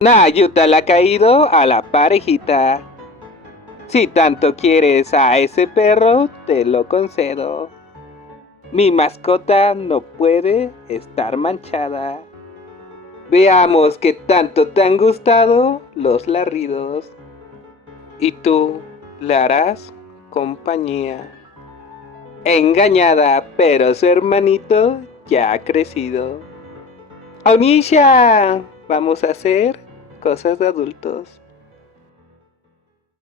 Nayuta le ha caído a la parejita. Si tanto quieres a ese perro, te lo concedo. Mi mascota no puede estar manchada. Veamos qué tanto te han gustado los ladridos. Y tú le harás compañía. Engañada, pero su hermanito ya ha crecido. ¡Aunisha! Vamos a hacer cosas de adultos.